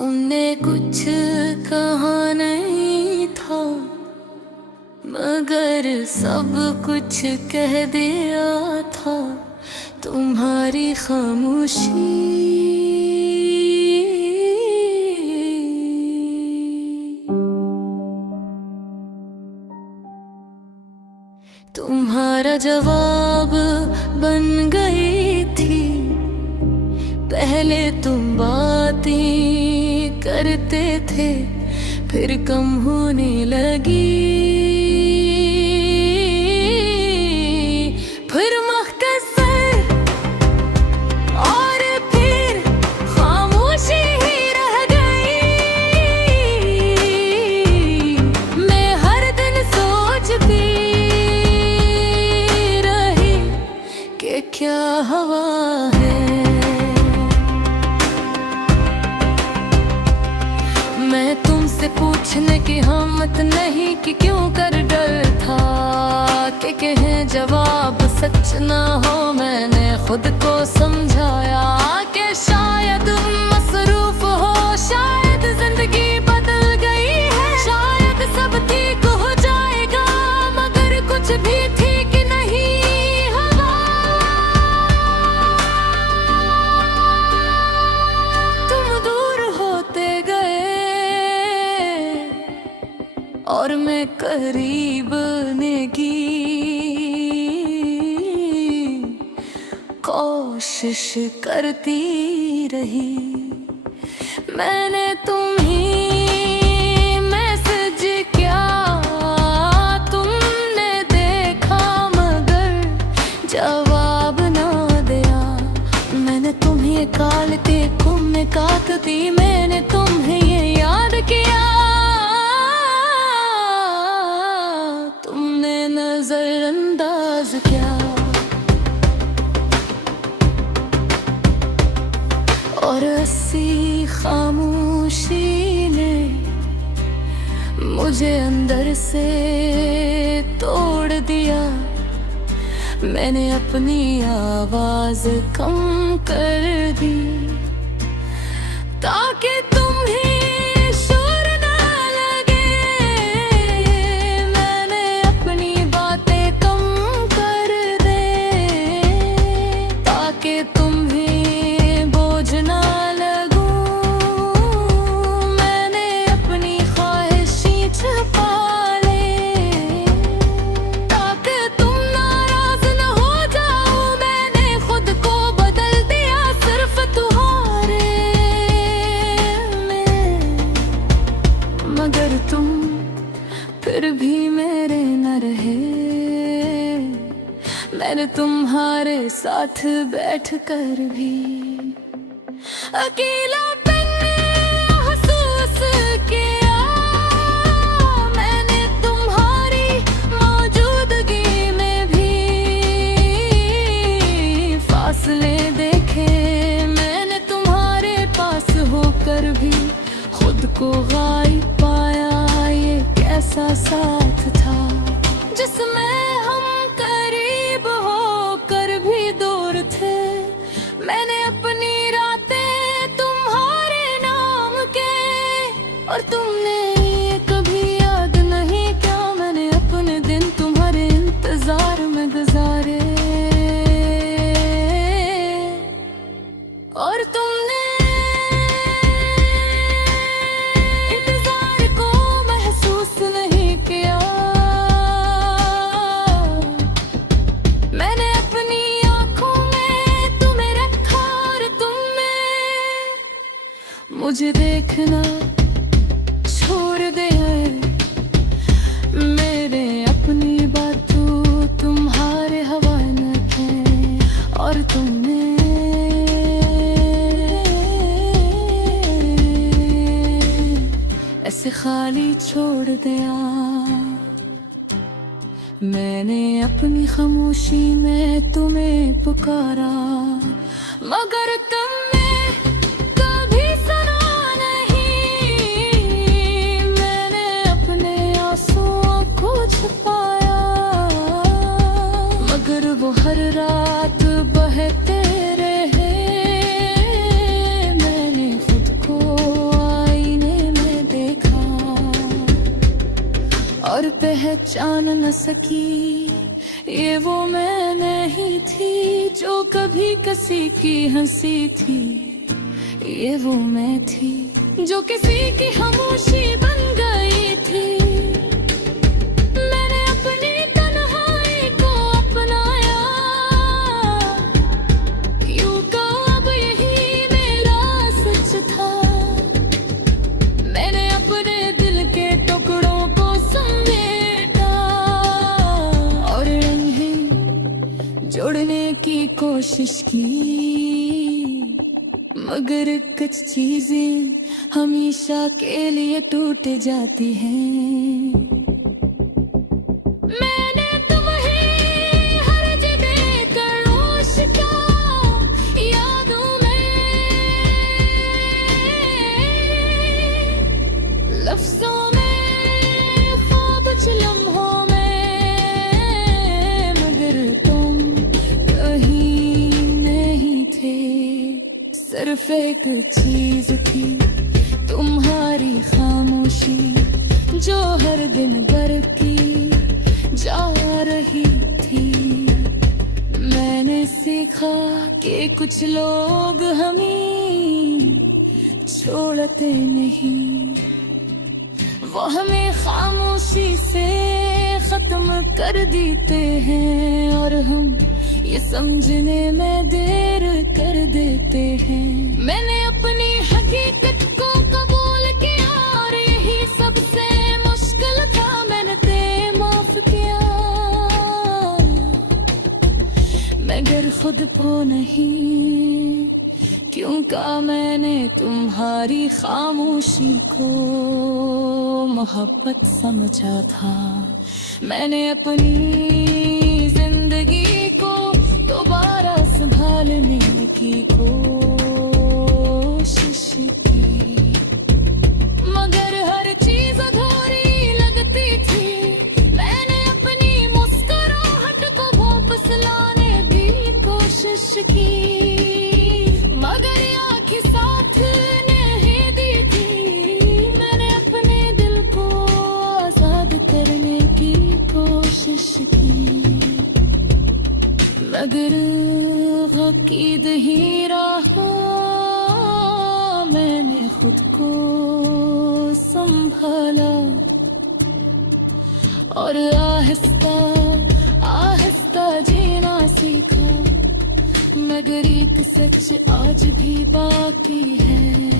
तुमने कुछ कहा नहीं था, मगर सब कुछ कह दिया था। तुम्हारी खामोशी तुम्हारा जवाब बन गई थी। पहले तुम बातें करते थे, फिर कम होने लगी, फिर मुख्तसर और फिर खामोशी ही रह गई। मैं हर दिन सोचती रही कि क्या हवा है। मैं तुमसे पूछने की हिम्मत नहीं कि क्यों कर डर था कि कहें जवाब सच ना हो। मैंने खुद को समझाया कि शायद मसरूफ हो, शायद जिंदगी बदल गई है, शायद सब ठीक हो जाएगा, मगर कुछ भी ठीक नहीं हवा। तुम दूर होते गए और मैं करीब आने की कोशिश करती रही। मैंने तुम्हें मैसेज किया, तुमने देखा मगर जवाब ना दिया। मैंने तुम्हें कालते घूमने काटती, मैंने तुम्हें ये याद किया, तुमने नजरअंदाज किया। और ऐसी खामोशी ने मुझे अंदर से तोड़ दिया। मैंने अपनी आवाज कम कर दी ताकि तुम्हें शोर ना लगे। मैंने अपनी बातें कम कर दे ताकि तुम्हें बोझ ना लगूं। मैंने अपनी ख्वाहिशें छुपा ले ताकि तुम नाराज न हो जाओ। मैंने खुद को बदल दिया सिर्फ तुम्हारे में, मगर तुम फिर भी मेरे न रहे। मैंने तुम्हारे साथ बैठकर भी अकेलापन महसूस किया। मैंने तुम्हारी मौजूदगी में भी फासले देखे। मैंने तुम्हारे पास होकर भी खुद को गायब पाया। ये कैसा साथ था जिसमें हम करीब होकर भी दूर थे। मैंने अपनी रातें तुम्हारे नाम के, और तुमने ये कभी याद नहीं क्या मैंने अपने दिन तुम्हारे इंतजार में गुजारे। और तुमने इंतजार को महसूस नहीं किया। मैंने अपनी आंखों में तुम्हें रखा और तुमने मुझे देखना छोड़ दिया। मेरे अपनी बातों तुम्हारे हवाले न थे और तुमने ऐसे खाली छोड़ दिया। मैंने अपनी खामोशी में तुम्हें पुकारा, मगर तुमने कभी सुना नहीं। मैंने अपने आंसुओं को छुपाया, मगर वो हर रात बहते रहे। मैंने खुद को पहचान न सकी, ये वो मैं नहीं थी जो कभी किसी की हंसी थी। ये वो मैं थी जो किसी की खामोशी बन गई थी। मैंने अपनी तन्हाई को अपनाया, यूं का अब यही मेरा सच था। मैंने अपने दिल के टुकड़ों को समेटा और इन्हें जोड़ने की कोशिश की, मगर कुछ चीजें हमेशा के लिए टूट जाती हैं। मैंने तुम्हें हर्ज देकर रोश का, यादों में लफ्जों में ख्वाब कुछ लम्हों में, मगर तुम कहीं नहीं थे। सिर्फ एक चीज थी तुम्हारी खामोशी, जो हर दिन बरकी जा रही थी। मैंने सीखा कि कुछ लोग हमें छोड़ते नहीं, वो हमें खामोशी से खत्म कर देते हैं, और हम ये समझने में देर कर देते हैं। मैंने अपनी हकीकत को कबूल किया और यही सबसे मुश्किल था। मैंने ते माफ किया मगर खुद को नहीं, क्योंकि मैंने तुम्हारी खामोशी को मोहब्बत समझा था। मैंने अपनी जिंदगी को दोबारा संभालने की कोशिश की, मगर हर चीज अधूरी लगती थी। मैंने अपनी मुस्कुराहट को वापस लाने की कोशिश की, मगर आँखें साथ नहीं दी थी। मैंने अपने दिल को आजाद करने की कोशिश की, मगर अकीद ही रहा। मैंने खुद को संभाला और आहिस्ता आहिस्ता जीना सीखा, मगर एक सच आज भी बाकी है।